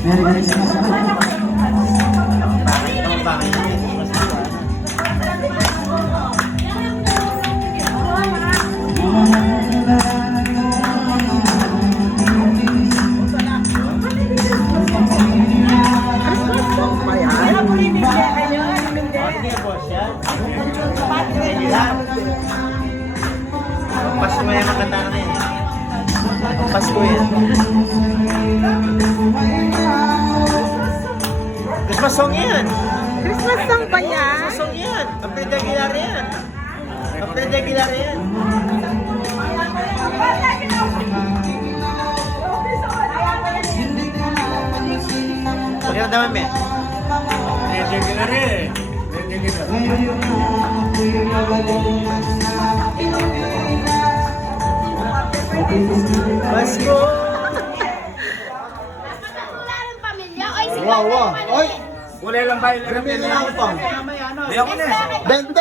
Merry Christmas po. Pasko mo yung maganda na yun. Pasko yan. Christmas song yan. Christmas song pa yan? Christmas song yan. Kapre de Aguilar yan. Kapre de Aguilar yan. Pagkakataman mo yan. Pwede ka na rin. Pwede ka na. Pasko! Wow, wow. Oy, Wala lang ba yung bibili na ako pang. Di ako na. 20!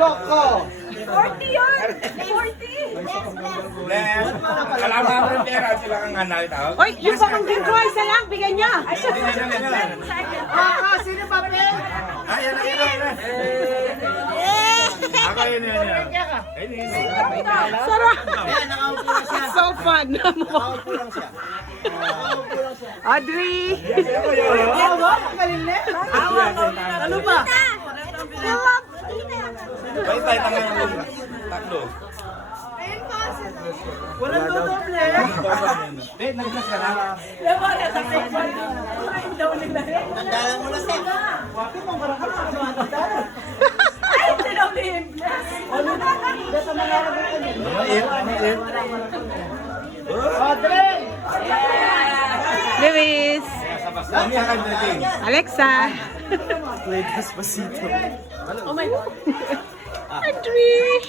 Loko! 40 yun! 40! Kalaman ko yung pera. Sila kang hanay tao. Oy, yung pamangkin ko, isa lang, bigyan niya! Sino pa, Pe? Ayan. Ako yun. Sarap! Ayan, nakaupo lang siya. So fun! Nakaupo lang siya. Nakaupo lang siya. Audrey! Ano ba? Bait tayo tangan ng tatlo. Walang dodoble. Date, nag-class ka na. Tandaan mo lang, Pe. Luis! Kami akan dating. Alexa! Audrey!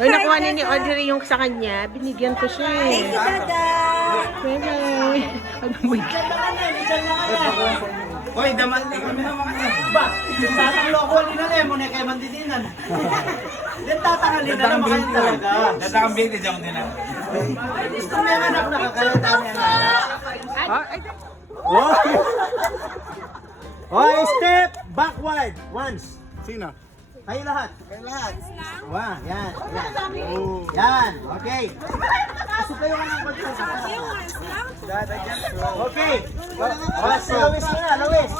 Uy, nakuha ni Audrey yung sa kanya. Binigyan ko siya eh. Bye-bye. Oh my God. Hoy, daman. Kami naman ka. Ba? Tatang loko nila na mo na kay mandidinan. Din tatangalin na naman kayo talaga. Dadakang vintage ako din. Ay, gusto mo yung anak nakakalata niya na. Oh, ay, Oh, step backward once. Sino? Kayo lahat. Kayo lahat. Wow, yan. Yan, okay. Pasok kayo ka ng pagkakas. Okay. Oh, si Luis na, Luis.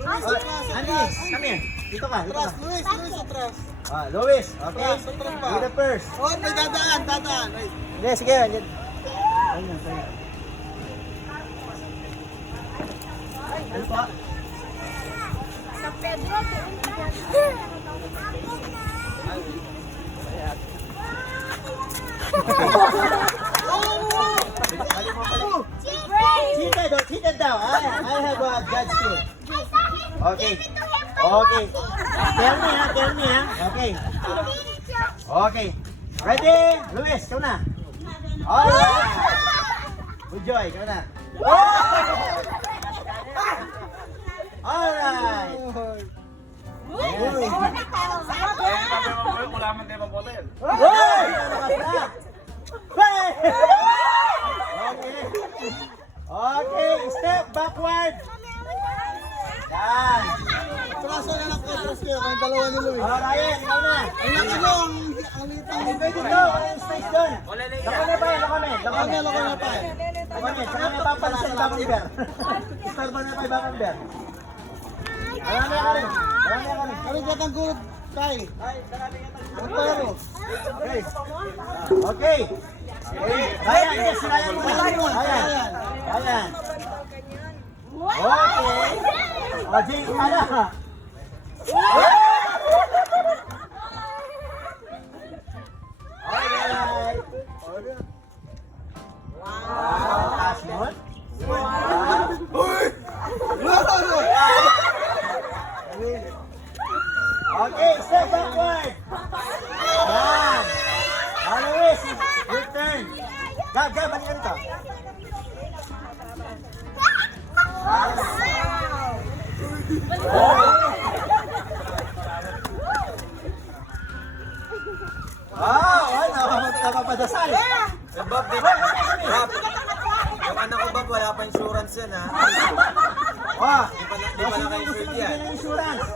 Anis, come here. Dito ka, dito ka. Luis, atras. Ah, Luis, okay. With the purse. Oh, may dadaan. Sige, sige. Yan. Ano pa? Seated daw. I have a judge too. Okay. Okay. Tell me ha. Okay. Okay. Ready? Luis, ikaw na. Alright. Good joy, ikaw na. Alright. Wala man tayo mabotel. Hey! Hey! Okay. Okay, step backward. Yan. Traso na lang ko, traso kayo. Kayong dalawa ni Luis. Ryan, ikaw na. Ang laki nyo, ang litang. Pwede daw, walang space doon. Lako na ba? Lako na. Loko na tayo. Lako na. Saka napapansin Bakang Bear. Start ba na kay Bakang Bear? Marami ka rin. Kami batang gulod, Kai. Ang paro. Okay. Okay. Ryan, yes, Ryan mo. Ryan. Okay. O, Jay, ano? Alright. Wow. Taas mo. Okay, step backward. Yan. Luis, your turn. Gab, balikan ito. Sana ko ba wala pa insurance yan ha? Di pa na kayo insured yan. Insurance.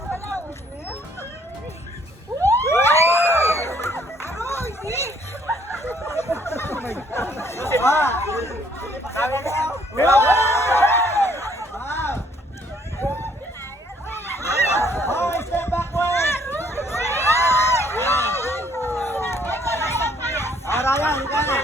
Step backward. Ryan, ika na.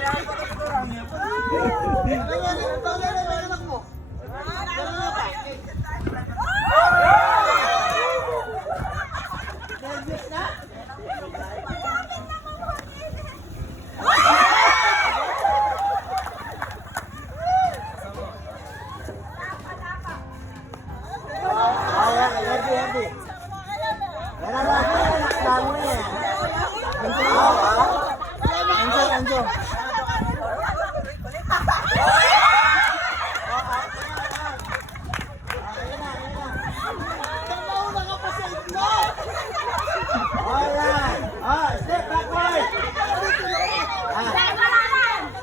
Step backward.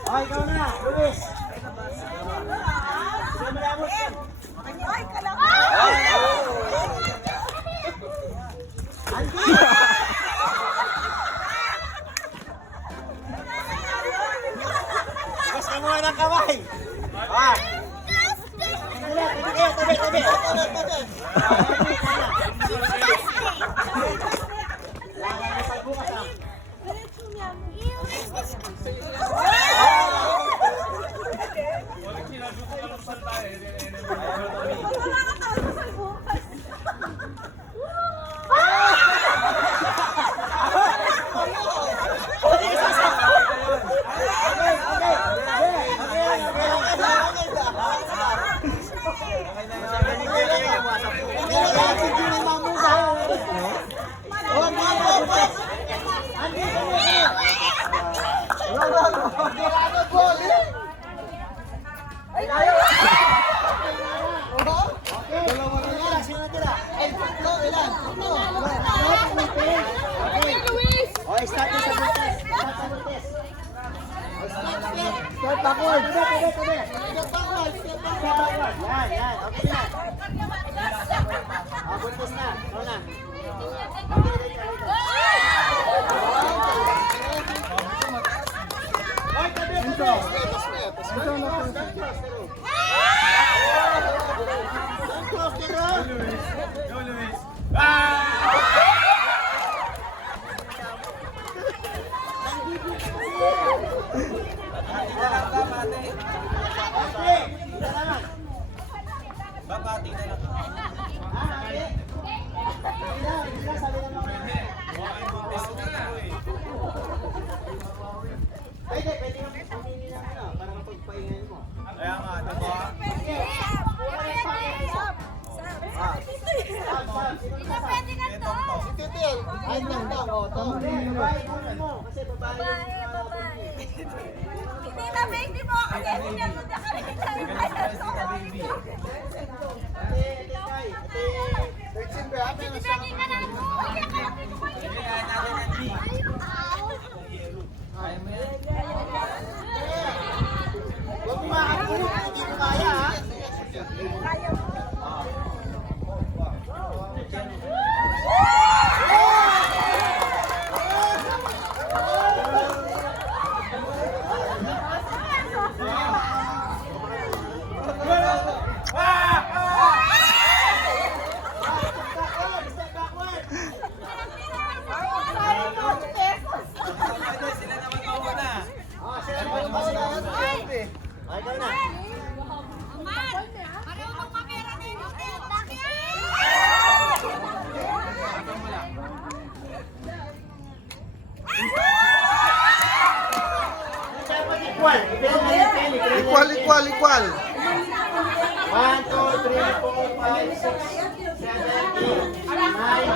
Ikaw na, Luis. Basta mo ng kamay. Tabi. Start na sa buntis. Start backward. Tabi. Step backward. Yan. Okay na. Buntis na. Ikaw na. Babati na lang. Pwede mo pumili ng ano para mapagpahingan mo. Kaya nga, diba? Pwede na to. Ay, Kasi babae. Hindi mo kasi hindi mo nakalita. Sinagin ka na mo. huwag mo makakapulot, hindi mo kaya ha. Equal. 1, 2, 3, 4, 5, 6, 7, 8, 9,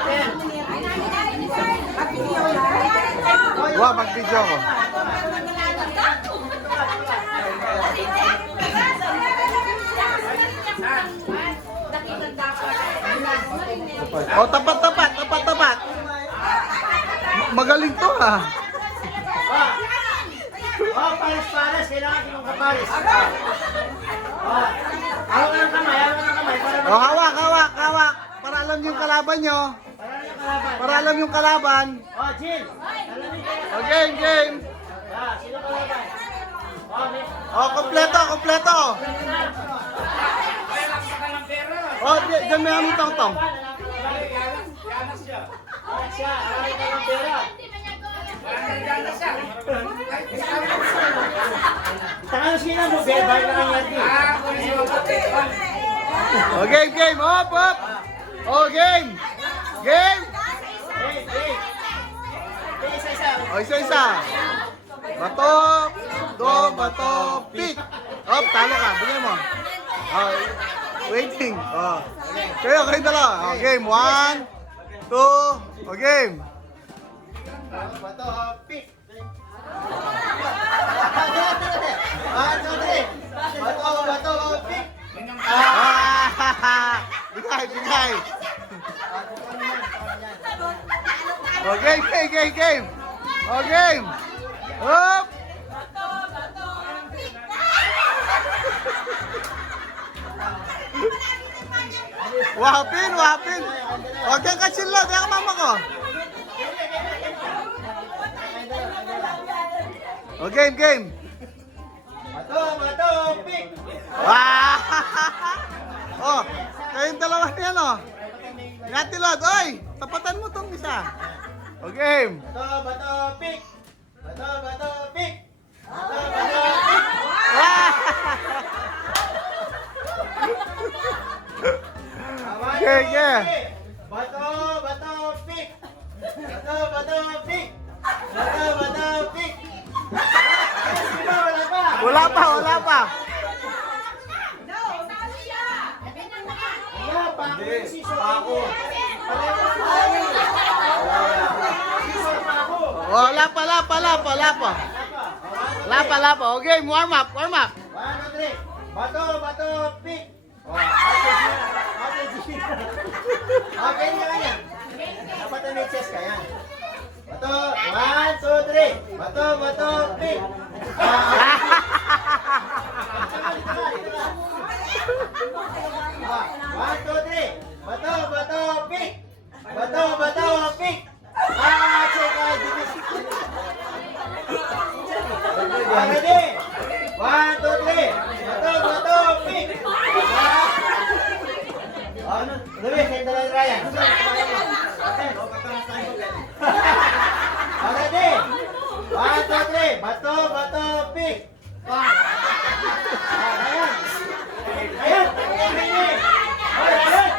10. Wow, mag-video ako. Oh, tapat. Magaling to ha. Pares. Kailangan yung kapares. kalaban nyo. Para alam yung kalaban. Oh, Jill. Alamin kayo. O, game, game. Ah, sino kalaban? Oh, may... O, kompleto, kompleto. O, dyan may aming tong-tong. Siya, alamin kayo ng pera. Tangan sila mo, bayar na lang yan. O, game, game. Hop, hop. O, game. Game. Hey, hey. Hey, isa-isa. O, isa-isa. Bato, bato, pick. Hop, talo ka. Bigyan mo. O, waiting. O. Kayo dalawa. O, game. 1, 2. O, game. Bato, pick. Bato, pick. Ah, bigay, bigay. O, game, game, game, game. O, game. Hop. Wapin, wapin. O, diyan ka sila. Diyan ka mama ko. O, game, game. Bato, pick. Wow! Oh, kayong dalawa na yan, oh. Ngatilod, oy! Tapatan mo tong isa. O, game. Bato, pick. Bato, pick. Bato, pick. Ah! Okay, yeah. Bato, pick. Bato, pick. Bato, pick. Wala pa. Wala pa, wala pa. Wala pa. Ako. Wala pa, wala pa, wala pa, wala pa. Wala pa, wala pa. O, game, warm up, warm up. 1, 2, 3. Bato, pick. Oh, ate Gina. Okay niya yan. Dapat na may chest ka yan. Bato, 1, 2, 3. Bato, pick. 1, 2, 3. Bato, pick. Bato, pick. Check out. Ready? 1, 2, 3. Bato, pick. Ano? Luis, ito lang Ryan. Ready? 1, 2, 3. Bato, pick. Ayan. Ayan. Ayan. Ayan.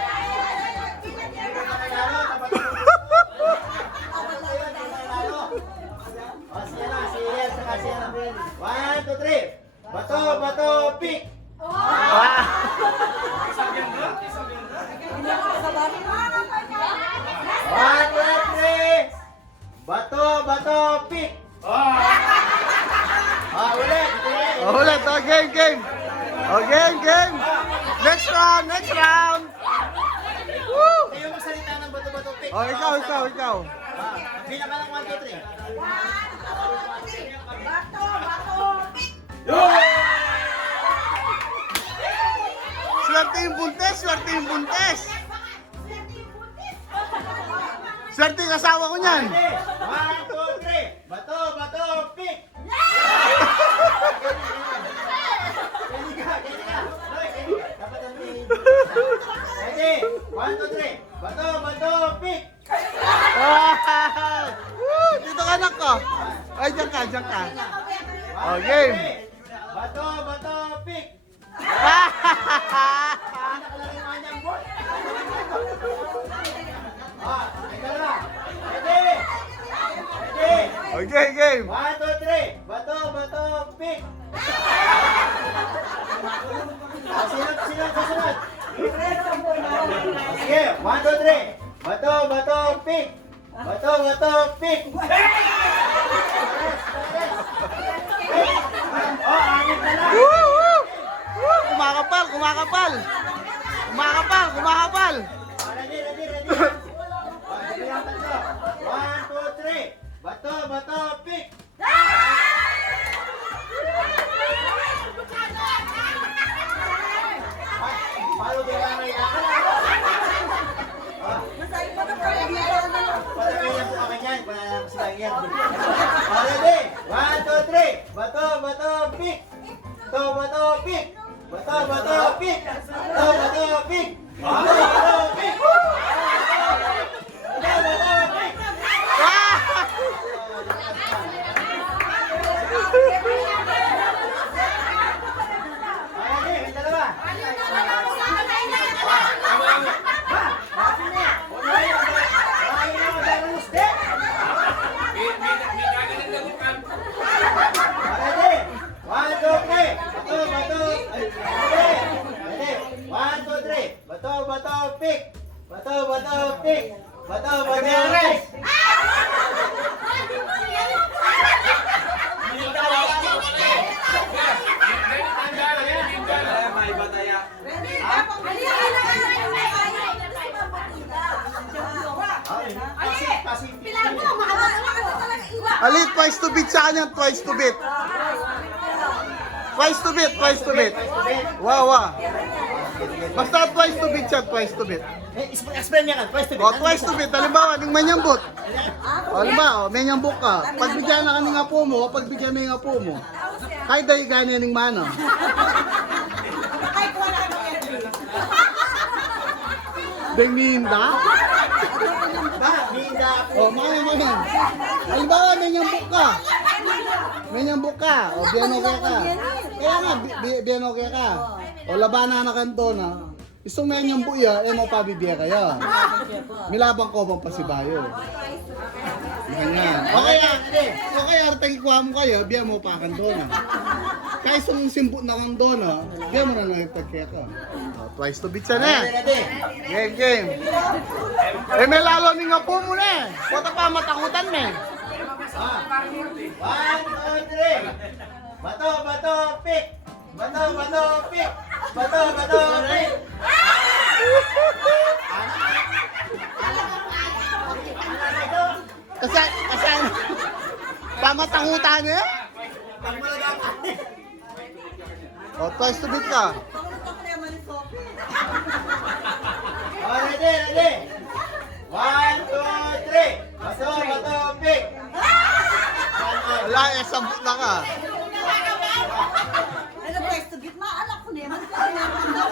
One, two, three. Bato, pick. One, two, three. Bato, pick. Ulit. O, ulit. O, game, game. O, game, game. Next round, next round. Woo! Kayo magsalita ng bato, pick. O, ikaw, ikaw, ikaw. Bilang ka lang 1, 2, 3. Swerte yung buntes, swerte yung buntes. Swerte yung asawa ko niyan. 1, 2, 3. Bato, pick. Ready? 1, 2, 3. Bato, pick. Woo! Dito ka anak ko. Ay, dyan ka, dyan ka. O, game. Bato, pick. Ikaw na. Ready? Okay, game. 1, 2, 3. Bato, pick. Sino susunod? Sige, 1, 2, 3. Bato, pick. Bato, pick. Oh, angin ka na. Woo! Woo! Woo! Kumakapal, kumakapal. Kumakapal, kumakapal. Ready. Bilang tatlo. 1, 2, 3. Bato, pick. Paano din lang may pick. Bato, bato, pick. Bato, bato, pick. Bato, bato, pick. Bato, bato, pick. Okay, may dalawa. Ali, twice to beat sa kanya, twice to beat. Twice to beat, twice to beat. Wow, wow. Basta twice to beat siya, twice to beat. Explain niya ka, twice to beat. O, twice to beat. Halimbawa, ning manyambot. O, halimbawa, manyambot ka. Pagbigyan na ka ng apo mo, pagbigyan mo yung apo mo. Kahit dahil ganyan ng mana. Denginda? O, mami. Halimbawa, manyambot ka. Manyambot ka. O, bianoke ka. Kaya nga, bianoke ka. O, labanan na kanto na. Isang may niyang buya, mo pabibiya kaya. Milabang ko bang pasibayo. Ganyan. Okay, artang ikuha mo kayo, biya mo pa kanto na. Kaya isang simbot na kanto na, biya mo na lang yung pagkaya ka. Twice to beat siya na. Game. Eh, may lalo ni nga po mo na eh. Puta pa matakutan na eh. 1, 2, 3. Bato, bato, pick. Bato, bato, pick. Bato, bato, pick. Kasi, pamatangutan eh. O, twice to beat ka. Oh, ready. 1, 2, 3. Bato, bato, pick. Wala, sabot na ka. Ano ba, to beat ma? Anak ko na yan. Bato, bato,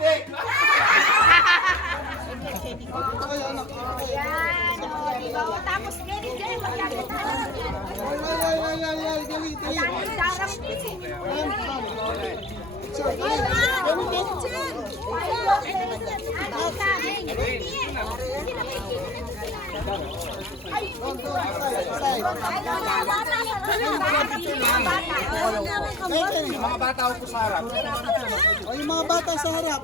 pick. Tapos ganyan, magkakita. Yung mga bata sa harap.